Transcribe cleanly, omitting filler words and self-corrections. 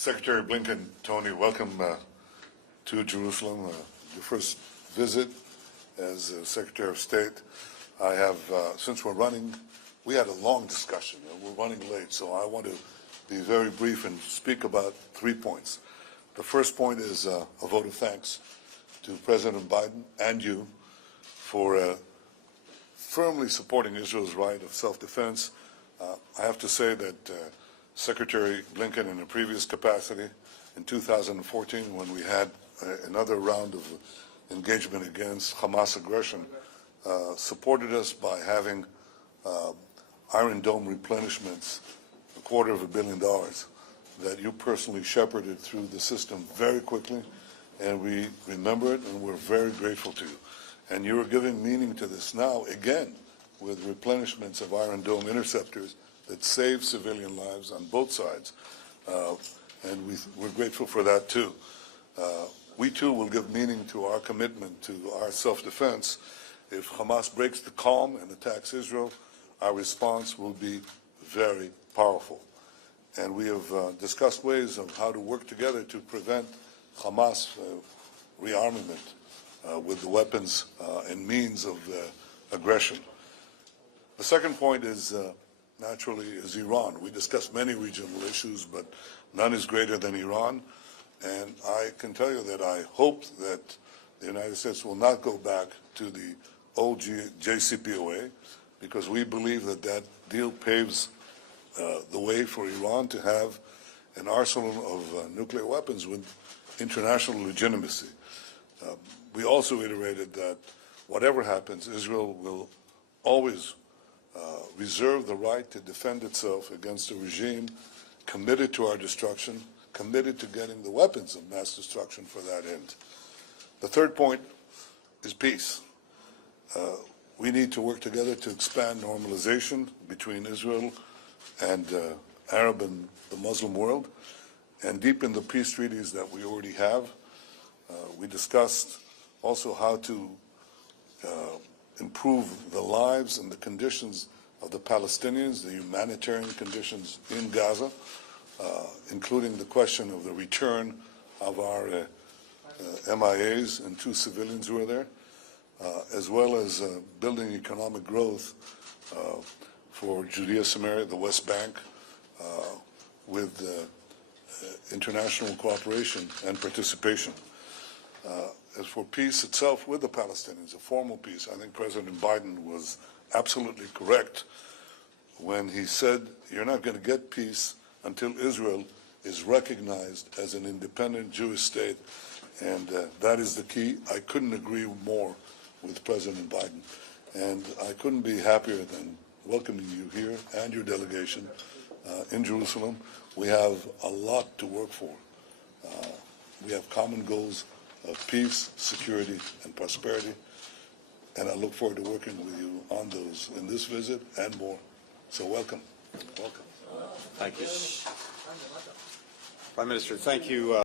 Secretary Blinken, Tony, welcome to Jerusalem. Your first visit as Secretary of State. I have, since we had a long discussion. We're running late, so I want to be very brief and speak about 3 points. The first point is a vote of thanks to President Biden and you for firmly supporting Israel's right of self-defense. I have to say that Secretary Blinken, in a previous capacity, in 2014, when we had another round of engagement against Hamas aggression, supported us by having Iron Dome replenishments, $250 million, that you personally shepherded through the system very quickly, and we remember it, and we're very grateful to you. And you're giving meaning to this now, again, with replenishments of Iron Dome interceptors that save civilian lives on both sides. And we're grateful for that, too. We, too, will give meaning to our commitment to our self-defense. If Hamas breaks the calm and attacks Israel, our response will be very powerful. And we have discussed ways of how to work together to prevent Hamas rearmament with the weapons and means of aggression. The second point is, naturally, is Iran. We discussed many regional issues, but none is greater than Iran. And I can tell you that I hope that the United States will not go back to the old JCPOA, because we believe that that deal paves the way for Iran to have an arsenal of nuclear weapons with international legitimacy. We also iterated that whatever happens, Israel will always reserve the right to defend itself against a regime committed to our destruction, committed to getting the weapons of mass destruction for that end. The third point is peace. We need to work together to expand normalization between Israel and Arab and the Muslim world, and deepen the peace treaties that we already have. We discussed also how to improve the lives and the conditions of the Palestinians, the humanitarian conditions in Gaza, including the question of the return of our MIAs and 2 civilians who are there, as well as building economic growth for Judea, Samaria, the West Bank, with international cooperation and participation. As for peace itself with the Palestinians, a formal peace, I think President Biden was absolutely correct when he said you're not going to get peace until Israel is recognized as an independent Jewish state, and that is the key. I couldn't agree more with President Biden, and I couldn't be happier than welcoming you here and your delegation in Jerusalem. We have a lot to work for. We have common goals of peace, security, and prosperity, and I look forward to working with you on those in this visit and more. So welcome. Welcome. Thank you. Prime Minister, thank you.